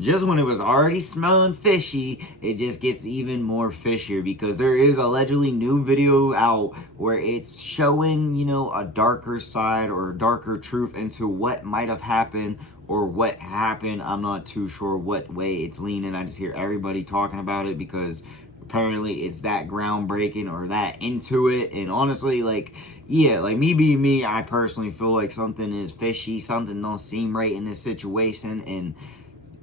Just when it was already smelling fishy, it just gets even more fishier because there is allegedly new video out where it's showing, you know, a darker side or a darker truth into what might have happened or what happened. I'm not too sure what way it's leaning. I just hear everybody talking about it because apparently it's that groundbreaking or that into it. And honestly, like, yeah, like me being me, I personally feel like something is fishy, something don't seem right in this situation, and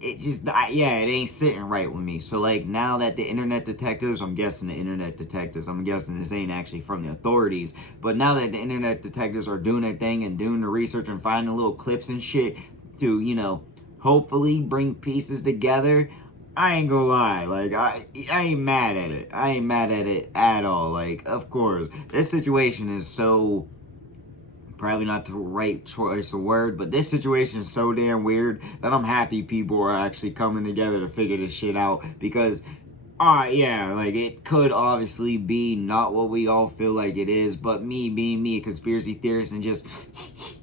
it just, yeah, it ain't sitting right with me. So like now that the internet detectives, I'm guessing this ain't actually from the authorities, but now that the internet detectives are doing their thing and doing the research and finding little clips and shit to, you know, hopefully bring pieces together, I ain't gonna lie, like, I ain't mad at it. I ain't mad at it at all. Like, of course, this situation is so, probably not the right choice of word, but this situation is so damn weird that I'm happy people are actually coming together to figure this shit out because, yeah, like, it could obviously be not what we all feel like it is, but me being me, a conspiracy theorist, and just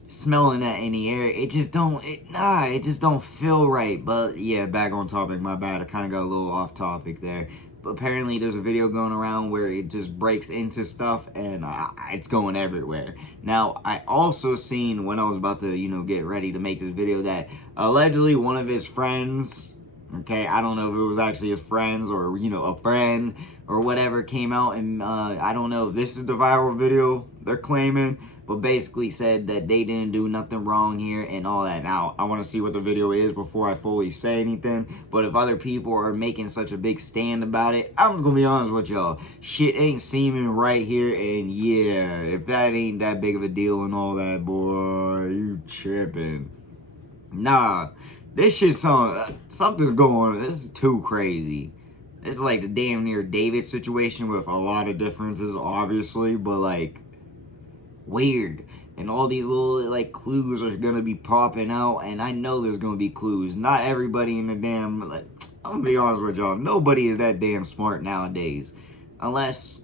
smelling that in the air, it just don't feel right. But yeah, back on topic, my bad, I kind of got a little off topic there. But apparently there's a video going around where it just breaks into stuff and it's going everywhere. Now, I also seen when I was about to, you know, get ready to make this video that allegedly one of his friends, okay, I don't know if it was actually his friends or, you know, a friend or whatever, came out and I don't know if this is the viral video they're claiming, but basically said that they didn't do nothing wrong here and all that. Now, I want to see what the video is before I fully say anything, but if other people are making such a big stand about it, I'm just gonna be honest with y'all, shit ain't seeming right here, and yeah, if that ain't that big of a deal and all that, boy, you tripping. Nah, this shit, something's going on. This is too crazy. This is like the damn near David situation with a lot of differences, obviously, but like, weird. And all these little like clues are gonna be popping out, and I know there's gonna be clues. Not everybody in the damn, like, I'm gonna be honest with y'all, nobody is that damn smart nowadays, unless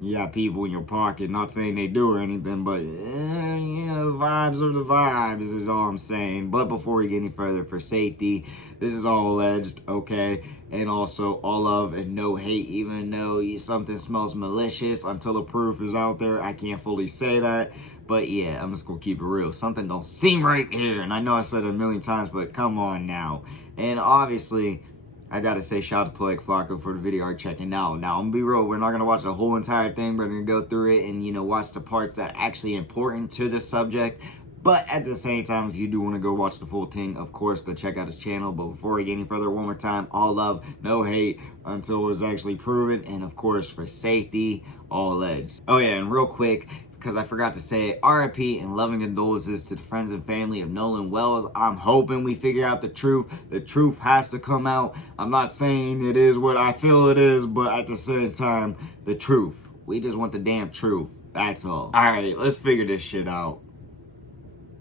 you got people in your pocket. Not saying they do or anything, but you know, the vibes are the vibes is all I'm saying. But before we get any further, for safety, this is all alleged, okay? And also all love and no hate, even though something smells malicious until the proof is out there. I can't fully say that, but yeah, I'm just gonna keep it real. Something don't seem right here, and I know I said it a million times, but come on now. And obviously, I gotta say shout out to Poetic Flocko for the video art checking out. Now, I'm gonna be real, we're not gonna watch the whole entire thing. We're gonna go through it and, you know, watch the parts that are actually important to the subject. But at the same time, if you do want to go watch the full thing, of course, go check out his channel. But before we get any further, one more time, all love, no hate until it's actually proven. And of course, for safety, all alleged. Oh yeah, and real quick, because I forgot to say, RIP and loving condolences to the friends and family of Nolan Wells. I'm hoping we figure out the truth. The truth has to come out. I'm not saying it is what I feel it is, but at the same time, the truth. We just want the damn truth. That's all. All right, let's figure this shit out.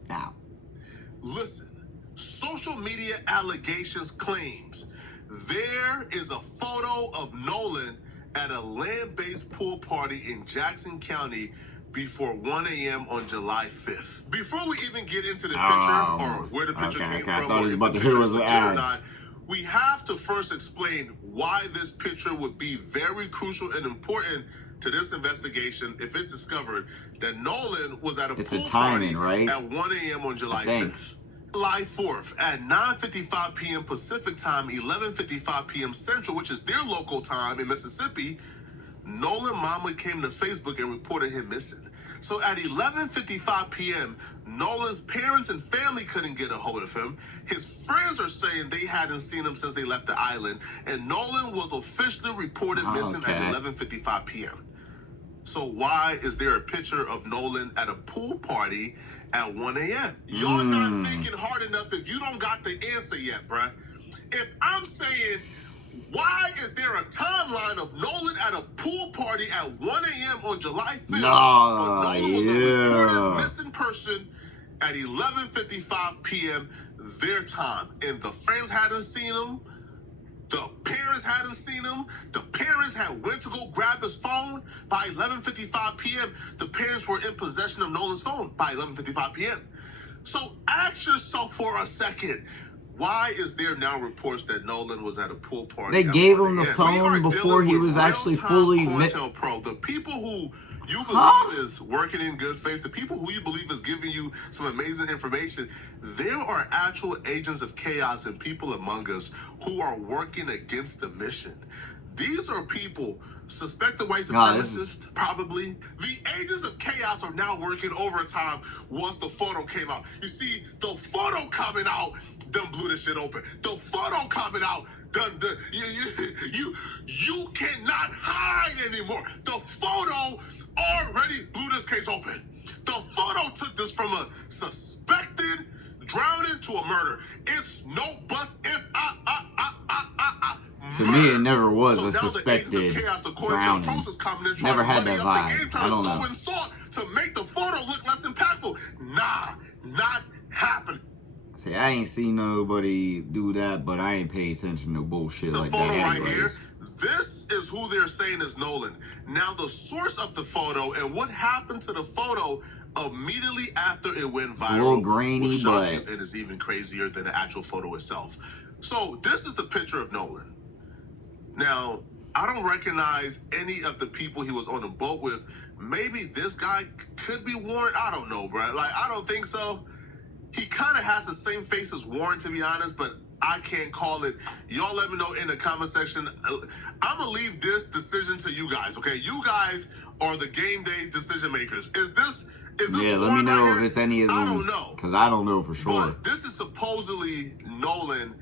Now. Listen, social media allegations claims there is a photo of Nolan at a land-based pool party in Jackson County before 1 a.m. on July 5th. Before we even get into the picture or where the picture came from, I thought or it was if about the to hit picture us is an legit or ad. not, we have to first explain why this picture would be very crucial and important to this investigation if it's discovered that Nolan was at a pool party right? at 1 a.m. on July 5th. July 4th at 9:55 p.m. Pacific time, 11:55 p.m. Central, which is their local time in Mississippi, Nolan mama came to Facebook and reported him missing. So at 11:55 p.m., Nolan's parents and family couldn't get a hold of him. His friends are saying they hadn't seen him since they left the island, and Nolan was officially reported missing at 11:55 p.m. So why is there a picture of Nolan at a pool party at 1 a.m.? Y'all not thinking hard enough if you don't got the answer yet, bruh. If I'm saying, why is there a timeline of Nolan at a pool party at 1 a.m. on July 5th? But Nolan was a reported missing person at 11:55 p.m. their time. And the friends hadn't seen him. The parents hadn't seen him. The parents had went to go grab his phone. By 11:55 p.m., the parents were in possession of Nolan's phone by 11:55 p.m. So ask yourself for a second, Why is there now reports that Nolan was at a pool party? They gave him the phone before he was actually fully... Pro. The people who you believe is working in good faith, the people who you believe is giving you some amazing information, there are actual agents of chaos and people among us who are working against the mission. These are people, suspected white supremacists, probably. The agents of chaos are now working overtime once the photo came out. You see, the photo coming out done blew this shit open. The photo coming out done you cannot hide anymore. The photo already blew this case open. The photo took this from a suspected drowning to a murder. It's no buts if To me, it never was a suspected drowning. Never had that vibe. I don't know. To make the photo look less impactful. Nah, not happening. See, I ain't seen nobody do that, but I ain't paying attention to bullshit like that anyways. Right here, this is who they're saying is Nolan. Now, the source of the photo and what happened to the photo immediately after it went viral, it's a little grainy, but it is even crazier than the actual photo itself. So this is the picture of Nolan. Now, I don't recognize any of the people he was on the boat with. Maybe this guy could be Warren. I don't know, bro. Like, I don't think so. He kind of has the same face as Warren, to be honest, but I can't call it. Y'all let me know in the comment section. I'm going to leave this decision to you guys, okay? You guys are the game day decision makers. Is this yeah, let me know if it's any of them. I don't know. Because I don't know for sure. But this is supposedly Nolan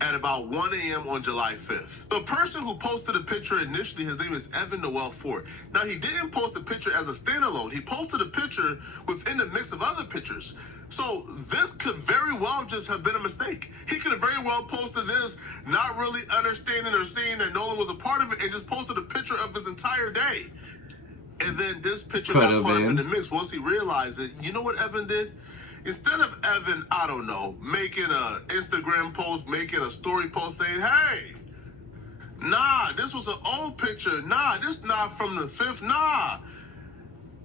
at about 1 a.m. on July 5th. The person who posted the picture initially, his name is Evan Noel Ford. Now, he didn't post the picture as a standalone. He posted a picture within the mix of other pictures. So this could very well just have been a mistake. He could have very well posted this, not really understanding or seeing that Nolan was a part of it, and just posted a picture of his entire day. And then this picture got caught up in the mix. Once he realized it, you know what Evan did? Instead of Evan, I don't know, making an Instagram post, making a story post saying, hey, nah, this was an old picture. Nah, this not from the 5th. Nah.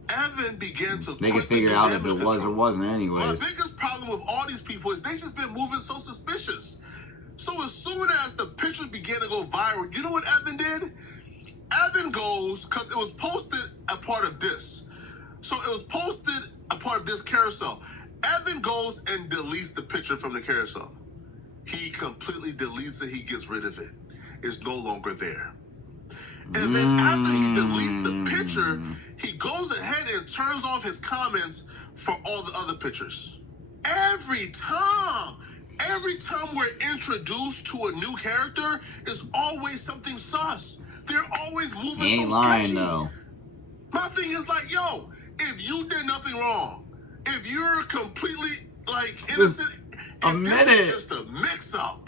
Evan began to they can figure out if it was or wasn't anyways. My biggest problem with all these people is they just been moving so suspicious. So as soon as the pictures began to go viral, you know what Evan did? Evan goes, because it was posted a part of this. So it was posted a part of this carousel. Evan goes and deletes the picture from the carousel. He completely deletes it. He gets rid of it. It's no longer there. And then after he deletes the picture, he goes ahead and turns off his comments for all the other pictures. Every time we're introduced to a new character, it's always something sus. They're always moving he ain't so lying, sketchy. though. My thing is like, yo, if you did nothing wrong, if you're completely like innocent, this is just a mix-up.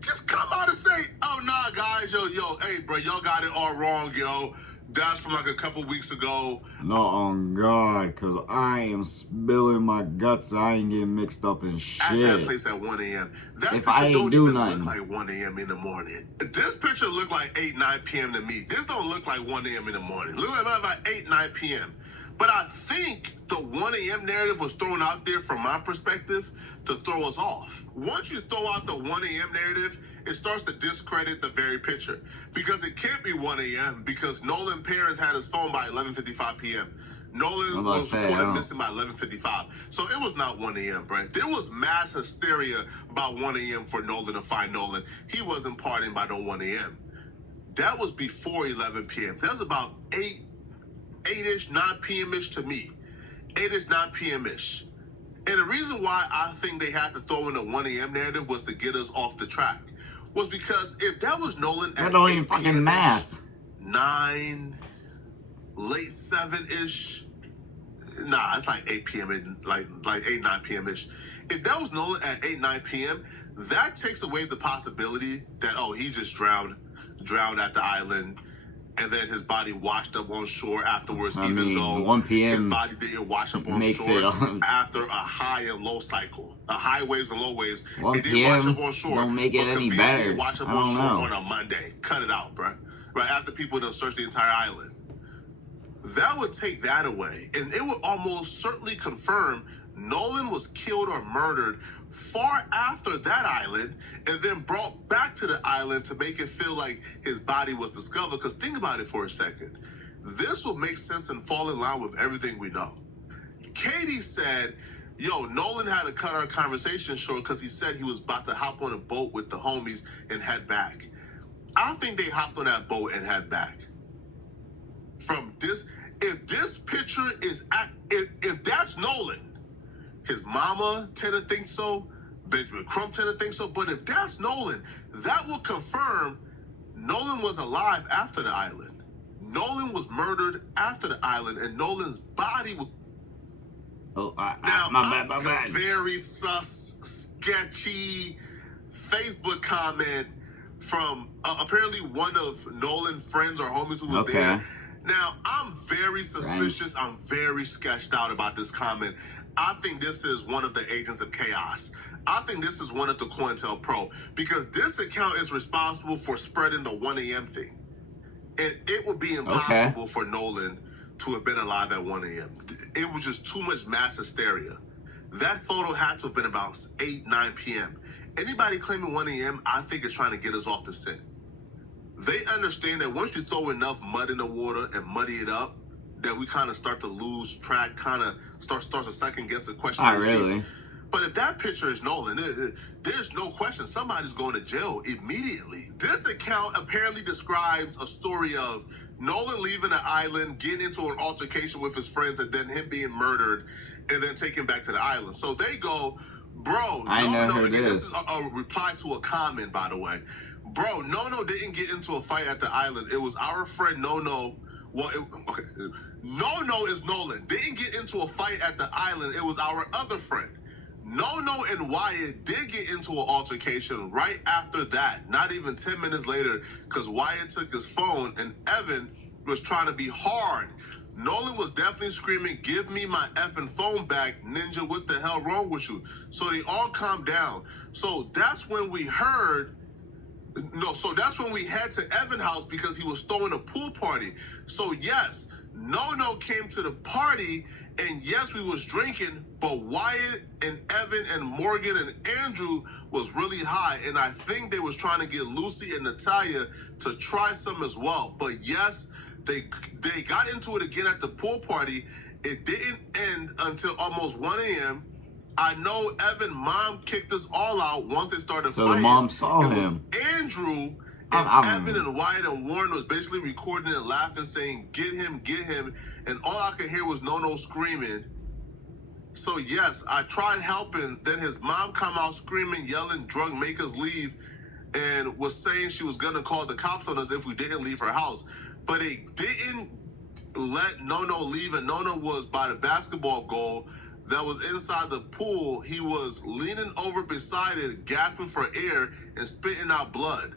Just come out and say, oh, nah, guys, yo, hey, bro, y'all got it all wrong, yo. That's from like a couple weeks ago. No, on God, because I am spilling my guts. I ain't getting mixed up in shit. At that place at 1 a.m. That if picture I ain't don't do even nothing. look like 1 a.m. in the morning. This picture look like 8, 9 p.m. to me. This don't look like 1 a.m. in the morning. Look like 8, 9 p.m. But I think the 1 a.m. narrative was thrown out there from my perspective to throw us off. Once you throw out the 1 a.m. narrative, it starts to discredit the very picture. Because it can't be 1 a.m. because Nolan parents had his phone by 11:55 p.m. Nolan was reported missing by 11:55. So it was not 1 a.m., bro. There was mass hysteria about 1 a.m. for Nolan to find Nolan. He wasn't partying by no 1 a.m. That was before 11 p.m. That was about 8-ish, 9 p.m.-ish to me. 8-ish, 9 p.m.-ish. And the reason why I think they had to throw in a 1 a.m. narrative was to get us off the track. Was because if that was Nolan at 8 fucking math. 9, late 7-ish. Nah, it's like 8 p.m. and like 8, 9 p.m.-ish. If that was Nolan at 8, 9 p.m., that takes away the possibility that, oh, he just drowned at the island, and then his body washed up on shore afterwards, even though 1 p.m. his body didn't wash up on shore after a high and low cycle. A high waves and low waves. 1 it didn't wash up on shore. Don't make it any better. It wash up on shore on a Monday. Cut it out, bro. Right after people done searched the entire island. That would take that away, and it would almost certainly confirm Nolan was killed or murdered far after that island and then brought back to the island to make it feel like his body was discovered. Because think about it for a second. This will make sense and fall in line with everything we know. Katie said, yo, Nolan had to cut our conversation short because he said he was about to hop on a boat with the homies and head back. I think they hopped on that boat and head back. From this, if this picture is, if that's Nolan, his mama tend to think so, Benjamin Crump tend to think so, but if that's Nolan, that will confirm Nolan was alive after the island. Nolan was murdered after the island, and Nolan's body was... My bad. Very sus, sketchy Facebook comment from apparently one of Nolan's friends or homies who was there. Now, I'm very suspicious. I'm very sketched out about this comment. I think this is one of the agents of chaos. I think this is one of the COINTELPRO, because this account is responsible for spreading the 1 a.m. thing. And it would be impossible for Nolan to have been alive at 1 a.m. It was just too much mass hysteria. That photo had to have been about 8, 9 p.m. Anybody claiming 1 a.m., I think is trying to get us off the scent. They understand that once you throw enough mud in the water and muddy it up, that we kind of start to lose track, kind of starts to second guess the question. Not really. But if that picture is Nolan, there's no question somebody's going to jail immediately. This account apparently describes a story of Nolan leaving the island, getting into an altercation with his friends, and then him being murdered, and then taken back to the island. So they go, bro, this is a reply to a comment, by the way. Bro, No didn't get into a fight at the island. It was our friend No. Well, No is Nolan. Didn't get into a fight at the island. It was our other friend. No and Wyatt did get into an altercation right after that. Not even 10 minutes later, because Wyatt took his phone and Evan was trying to be hard. Nolan was definitely screaming, "Give me my effing phone back, Ninja, what the hell wrong with you?" So they all calmed down. So that's when we heard... So that's when we head to Evan's house because he was throwing a pool party. So yes, No came to the party, and yes, we was drinking, but Wyatt and Evan and Morgan and Andrew was really high, and I think they was trying to get Lucy and Natalia to try some as well. But yes, they got into it again at the pool party. It didn't end until almost 1 a.m. I know Evan's mom kicked us all out once they started fighting. So the mom saw him. Andrew and Evan and Wyatt and Warren was basically recording and laughing, saying, get him. And all I could hear was No screaming. So yes, I tried helping. Then his mom come out screaming, yelling, drunk, make us leave, and was saying she was gonna call the cops on us if we didn't leave her house. But it didn't let No leave, and No was by the basketball goal that was inside the pool. He was leaning over beside it, gasping for air and spitting out blood.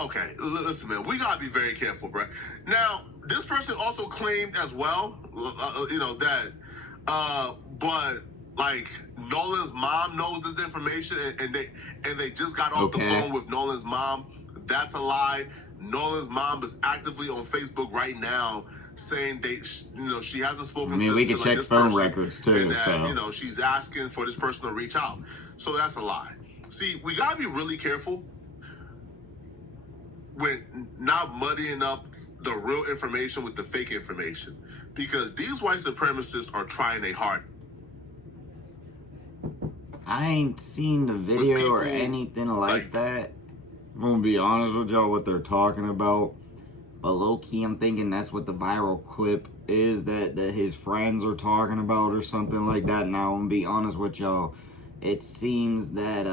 Okay, listen, man, we gotta be very careful, bro. Now, this person also claimed as well, but like Nolan's mom knows this information, and they just got off the phone with Nolan's mom. That's a lie. Nolan's mom is actively on Facebook right now saying she hasn't spoken to. We can check phone records too. And that, she's asking for this person to reach out. So that's a lie. See, we gotta be really careful when not muddying up the real information with the fake information, because these white supremacists are trying their hard. I ain't seen the video or anything like that. I'm gonna be honest with y'all what they're talking about, but low-key I'm thinking that's what the viral clip is that his friends are talking about or something like that. Now I'm gonna be honest with y'all, it seems that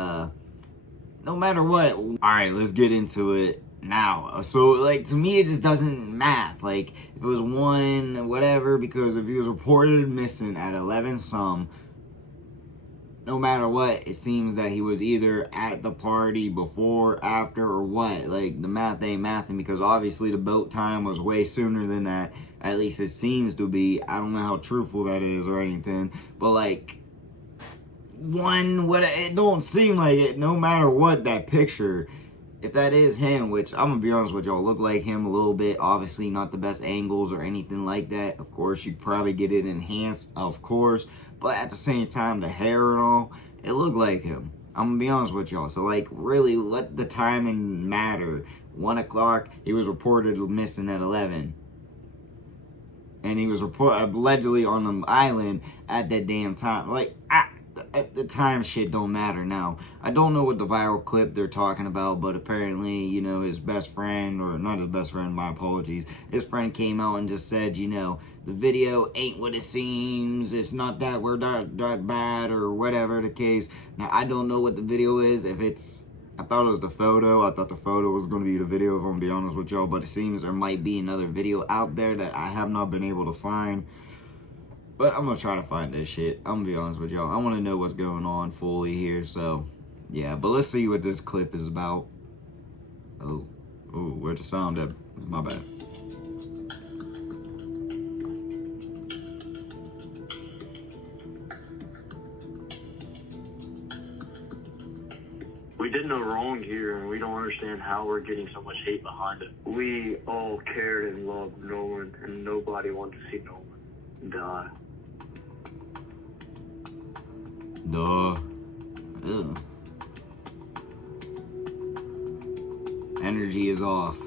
no matter what. All right, let's get into it now. So like, to me it just doesn't math. Like, if it was 1 whatever, because if he was reported missing at 11 some, no matter what, it seems that he was either at the party before, after, or what. Like, the math ain't mathing, because obviously the boat time was way sooner than that. At least it seems to be. I don't know how truthful that is or anything, but like, it don't seem like it. No matter what, that picture, if that is him, which I'm gonna be honest with y'all, look like him a little bit. Obviously not the best angles or anything like that. Of course, you probably get it enhanced, of course, but at the same time, the hair and all, it looked like him. I'm gonna be honest with y'all. So like, really, let the timing matter. 1 o'clock, he was reported missing at 11. And he was allegedly on an island at that damn time. Like, at the time, shit don't matter now. I don't know what the viral clip they're talking about, but apparently, you know, his best friend, or not his best friend, my apologies, his friend came out and just said, you know, the video ain't what it seems, it's not that we're that bad, or whatever the case. Now, I don't know what the video is, if it's, I thought it was the photo. I thought the photo was going to be the video, if I'm going to be honest with y'all. But it seems there might be another video out there that I have not been able to find. But I'm going to try to find this shit. I'm going to be honest with y'all. I want to know what's going on fully here. So, yeah. But let's see what this clip is about. Oh, where'd the sound at? It's my bad. We did no wrong here, and we don't understand how we're getting so much hate behind it. We all cared and loved Nolan, and nobody wanted to see Nolan die. Duh. Ew. Energy is off.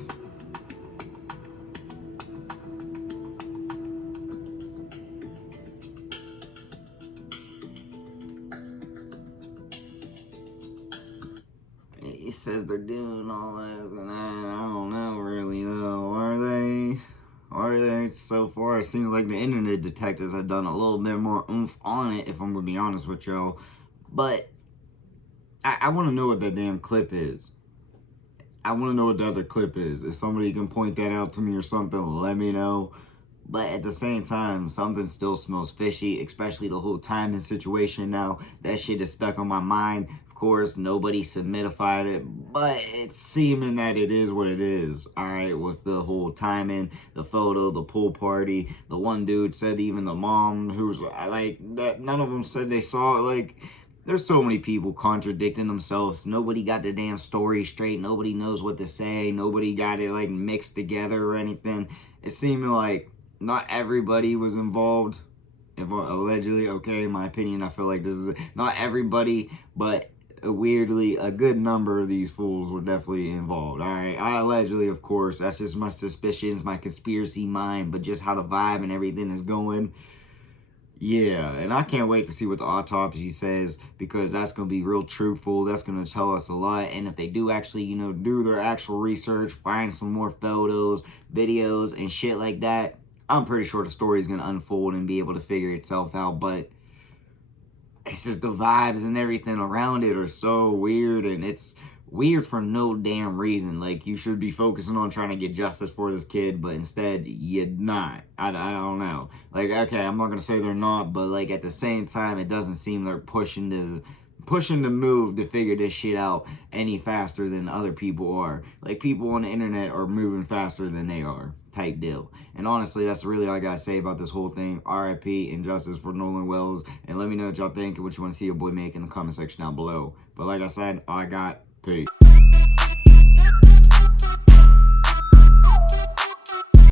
He says they're doing all this, and I don't know really though. Are they? So far, it seems like the internet detectives have done a little bit more oomph on it, if I'm gonna be honest with y'all. But I want to know what that damn clip is. I want to know what the other clip is. If somebody can point that out to me or something, let me know. But at the same time, something still smells fishy, especially the whole timing situation now. That shit is stuck on my mind. Of course, nobody submitified it, but it's seeming that it is what it is. All right, with the whole timing, the photo, the pool party. The one dude said even the mom, who's like, that none of them said they saw it. Like, there's so many people contradicting themselves. Nobody got the damn story straight. Nobody knows what to say. Nobody got it like mixed together or anything. It seemed like not everybody was involved. Allegedly, okay, in my opinion, I feel like this is not everybody, but weirdly, a good number of these fools were definitely involved. All right, I allegedly, of course, that's just my suspicions, my conspiracy mind, but just how the vibe and everything is going. Yeah, and I can't wait to see what the autopsy says, because that's going to be real truthful. That's going to tell us a lot. And if they do actually, you know, do their actual research, find some more photos, videos, and shit like that, I'm pretty sure the story is going to unfold and be able to figure itself out. But it's just the vibes and everything around it are so weird, and it's weird for no damn reason. Like, you should be focusing on trying to get justice for this kid, but instead you're not. I don't know. Like, okay, I'm not gonna say they're not, but like at the same time, it doesn't seem they're pushing the move to figure this shit out any faster than other people are. Like, people on the internet are moving faster than they are, type deal. And honestly, that's really all I gotta say about this whole thing. RIP and justice for Nolan Wells. And let me know what y'all think and what you want to see your boy make in the comment section down below. But like I said, all I got. Peace.